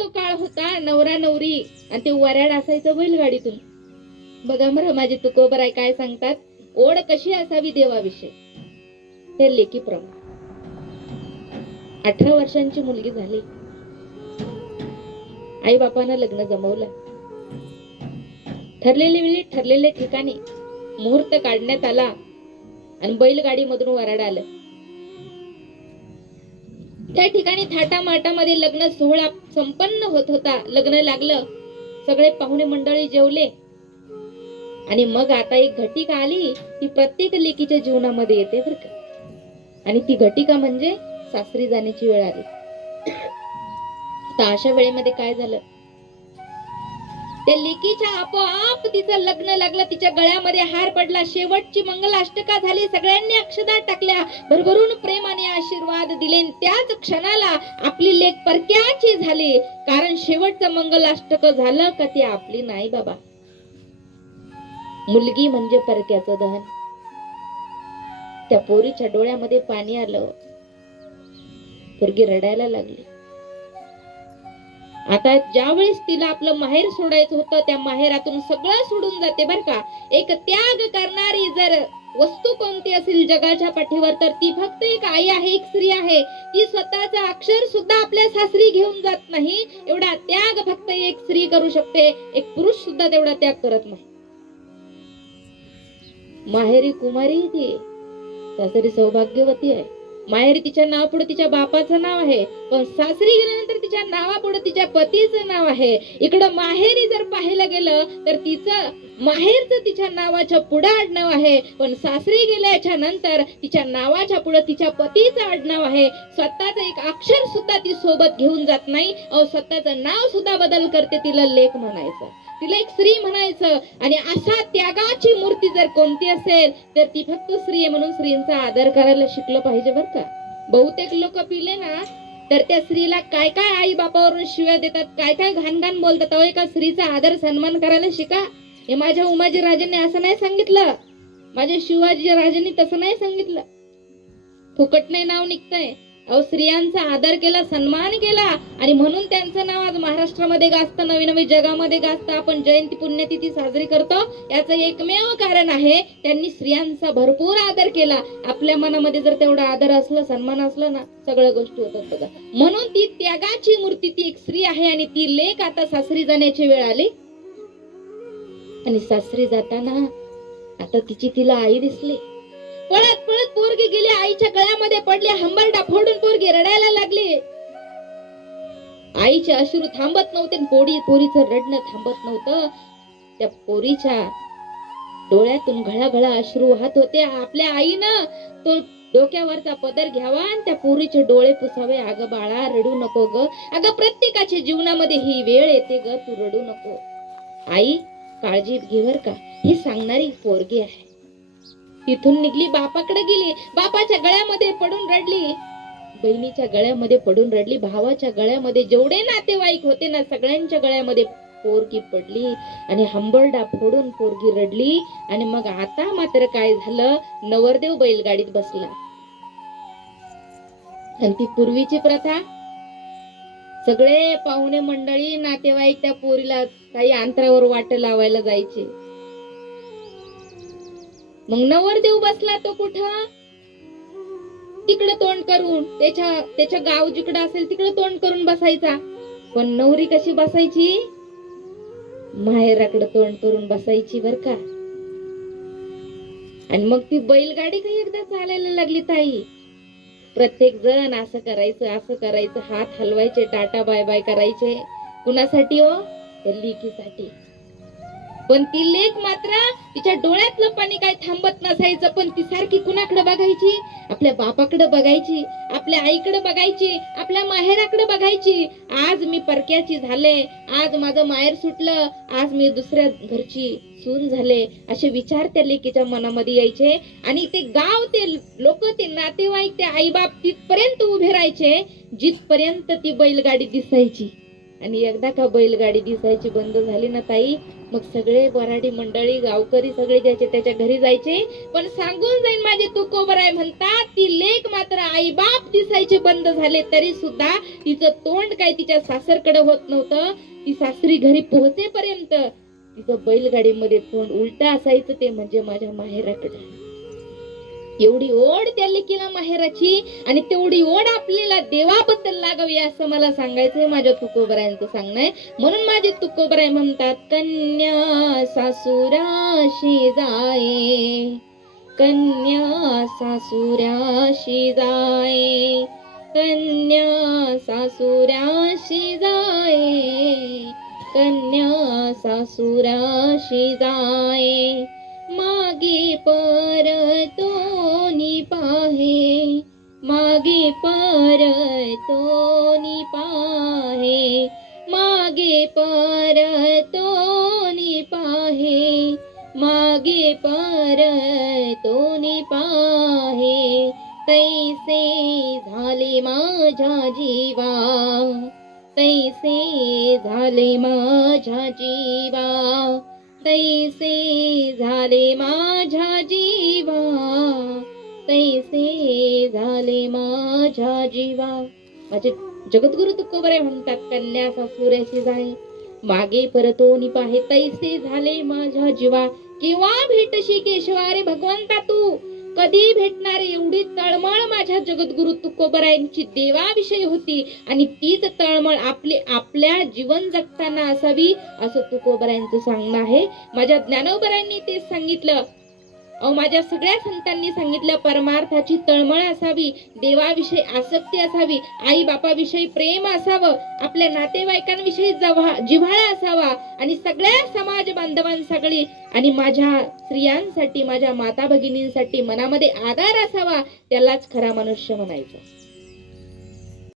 तो काळ होता नवरा नवरी आणि ते वऱ्याड असायचं बैलगाडीतून. बघा मर माझे तुकोबराय काय सांगतात? ओढ कशी असावी देवाविषयी? हे लेखी प्रमाण अठरा वर्षांची मुलगी झाली. आई बापानं लग्न जमवलं. ठरलेल्या वेळी ठरलेल्या ठिकाणी मुहूर्त काढण्यात आला आणि बैलगाडी मधून वराड आलं. त्या ठिकाणी थाटामाटामध्ये लग्न सोहळा संपन्न होत होता. लग्न लागलं. सगळे पाहुणे मंडळी जेवले. आणि मग आता एक घटिका आली ती प्रत्येक लेकीच्या जीवनामध्ये येते बर का. आणि ती घटिका म्हणजे सासरी जाण्याची वेळ आली. तर अशा वेळेमध्ये काय झालं? त्या लेकीच्या आपोआप तिचं लग्न लागलं तिच्या गळ्यामध्ये हार पडला. शेवटची मंगल अष्टका झाली सगळ्यांनी अक्षदा टाकल्या. भरभरून प्रेमाने आशीर्वाद दिले. आणि त्याच क्षणाला आपली लेख परक्याची झाली. कारण शेवटचं मंगल अष्टक झालं का ती आपली नाही बाबा. मुलगी म्हणजे परक्याचं दहन. त्या पोरीच्या डोळ्यामध्ये पाणी आलं. पोरगी रडायला लागली. आता ज्यावेळेस तिला आपलं माहेर सोडायचं होतं त्या माहेरातून सगळं सोडून जाते बर का. एक त्याग करणारी जर वस्तू कोणती असेल जगाच्या पाठीवर तर ती फक्त एक आई आहे एक स्त्री आहे. ती स्वतःचा अक्षर सुद्धा आपल्या सासरी घेऊन जात नाही. एवढा त्याग फक्त एक स्त्री करू शकते. एक पुरुष सुद्धा तेवढा त्याग करत नाही. माहेरी कुमारी ती सासरी सौभाग्यवती आहे. माहेरी तिच्या नाव पुढे तिच्या बापाचं नाव आहे. पण सासरी गेल्यानंतर तिच्या नाव तिच्या पतीचं नाव आहे. इकडं माहेरी जर पाहायला गेलं तर तिचं माहेरचं तिच्या नावाच्या पुढं आडनाव आहे. पण सासरी गेल्याच्यानंतर तिच्या नावाच्या पुढं तिच्या पतीचं आडनाव आहे. स्वतःचं एक अक्षर सुद्धा ती सोबत घेऊन जात नाही. अहो स्वतःचं नाव सुद्धा बदल करते तिला लेख म्हणायचं. तिला एक स्त्री म्हणायचं. आणि अशा त्यागाची मूर्ती जर कोणती असेल तर ती फक्त स्त्री आहे म्हणून स्त्रीचा आदर करायला शिकलं पाहिजे बर का. बहुतेक लोक पिले ना तर त्या स्त्रीला काय काय आई बापावरून शिव्या देतात काय काय घाण घाण बोलतात अहो एका स्त्रीचा आदर सन्मान करायला शिका. हे माझ्या उमाजी राजांनी असं नाही सांगितलं. माझ्या शिवाजी राजांनी तसं नाही सांगितलं. फुकट नाही नाव निघतंय. अहो स्त्रियांचा आदर केला सन्मान केला आणि म्हणून त्यांचं नाव आज महाराष्ट्रामध्ये गाजतं नवीन नवीन जगामध्ये गाजतं. आपण जयंती पुण्यतिथी साजरी करतो. याचं एकमेव कारण आहे त्यांनी स्त्रियांचा भरपूर आदर केला. आपल्या मनामध्ये जर तेवढा आदर असला सन्मान असला ना सगळ्या गोष्टी होतात बघा. म्हणून ती त्यागाची मूर्ती ती एक स्त्री आहे आणि ती लेख आता सासरी जाण्याची वेळ आली. आणि सासरी जाताना आता तिची तिला आई दिसली. पळत पळत पोरगी गेली आईच्या गळ्यामध्ये पडली हंबरडा फोडून पोरगी रडायला लागली. आईचे अश्रू थांबत नव्हते आणि पोरी पोरीचं रडणं थांबत नव्हतं. त्या पोरीच्या डोळ्यातून घळाघळा अश्रू वाहत होते. आपल्या आईनं तो डोक्यावरचा पदर घ्यावा आणि त्या पोरीचे डोळे पुसावे. अगं बाळा रडू नको ग. अगं प्रत्येकाच्या जीवनामध्ये ही वेळ येते ग तू रडू नको. आई काळजी घे बर का? ही सांगणारी पोरगी आहे. तिथून निघली बापाकडे गेली बापाच्या गळ्यामध्ये पडून रडली. बहिणीच्या गळ्यामध्ये पडून रडली भावाच्या गळ्यामध्ये जेवढे नातेवाईक होते ना सगळ्यांच्या गळ्यामध्ये पोरगी पडली आणि हंबरडा फोडून पोरगी रडली आणि मग आता मात्र काय झालं? नवरदेव बैलगाडीत बसला. आणि ती पूर्वीची प्रथा? सगळे पाहुणे मंडळी नातेवाईक त्या पोरीला काही अंतरावर वाट लावायला जायचे. मग नवरदेव बसला तो कुठं? तिकडे तोंड करून त्याच्या त्याच्या गाव जिकडे असेल तिकडे तोंड करून बसायचा. पण नवरी कशी बसायची? माहेराकडे तोंड करून बसायची बर का. आणि मग ती बैलगाडी काही एकदा चालायला लागली ताई. प्रत्येक जण असं करायचं असं करायचं हात हलवायचे टाटा बाय बाय करायचे. कुणासाठी हो? त्या लेकीसाठी. पण ती लेक मात्र तिच्या डोळ्यातलं पाणी काय थांबत नसायचं पण ती सारखी कुणाकडे बघायची? आपल्या बापाकडे बघायची? आपल्या आईकडे बघायची? आपल्या माहेराकडे बघायची? आज मी परक्याची झाले आज माझं माहेर सुटलं आज मी दुसऱ्या घरची सून झाले असे विचार त्या लेकीच्या मनामध्ये यायचे. आणि ते गाव ते लोक ते नातेवाईक ते आईबाप तिथपर्यंत उभे राहायचे जिथपर्यंत ती बैलगाडी दिसायची. आणि एकदा का बैलगाडी दिसायची बंद झाली ना ताई मग सगळे वराडी मंडळी गावकरी सगळे ज्याचे त्याच्या घरी जायचे. पण सांगून जाईन माझे तुकोबर आहे म्हणतात ती लेख मात्र आई बाप दिसायचे बंद झाले तरी सुद्धा तिचं तोंड काय तिच्या सासरकडे होत नव्हतं. ती सासरी घरी पोहोचेपर्यंत तिचं बैलगाडीमध्ये तोंड उलट असायचं ते म्हणजे माझ्या माहेराकडे. एवढी ओढ त्या लेकीला माहेराची आणि तेवढी ओढ आपल्याला देवाबद्दल लागावी असं मला सांगायचंय माझ्या तुकोबरायांचं सांगणं आहे. म्हणून माझे तुकोबराय म्हणतात कन्या सासुराशी जाये कन्या सासुराशी जाये कन्या सासुराशी जाये कन्या सासुराशी जाये मागे परतो पाहे, मागे परतोनी पाहे मागे परतोनी पाहे मागे परतोनी पाहे तैसे झाले माझ्या जीवा तैसे झाले माझ्या जीवा तैसे झाले जीवा तैसे झाले माझ्या जीवा माझे जगद्गुरु तुकोबरे म्हणतात कन्या सासुऱ्याशी जाय मागे परतो पाहे तैसे झाले माझ्या जीवा केव्हा भेटशी केशवारे भगवंता तू? कधी भेटणार एवढी तळमळ माझ्या जगद्गुरु तुकोबरायांची देवाविषयी होती. आणि तीच तळमळ आपली आपल्या जीवन जगताना असावी असं तुकोबरायांचं सांगणं आहे. माझ्या ज्ञानोबरांनी तेच सांगितलं. माझ्या सगळ्या संतांनी सांगितलं परमार्थाची तळमळ असावी देवाविषयी आसक्ती असावी आई बापाविषयी प्रेम असावं आपल्या नातेवाईकांविषयी जव्हा जिव्हाळा असावा आणि सगळ्या समाज बांधवांसगळी आणि माझ्या स्त्रियांसाठी माझ्या माता भगिनींसाठी मनामध्ये आधार असावा त्यालाच खरा मनुष्य म्हणायचा.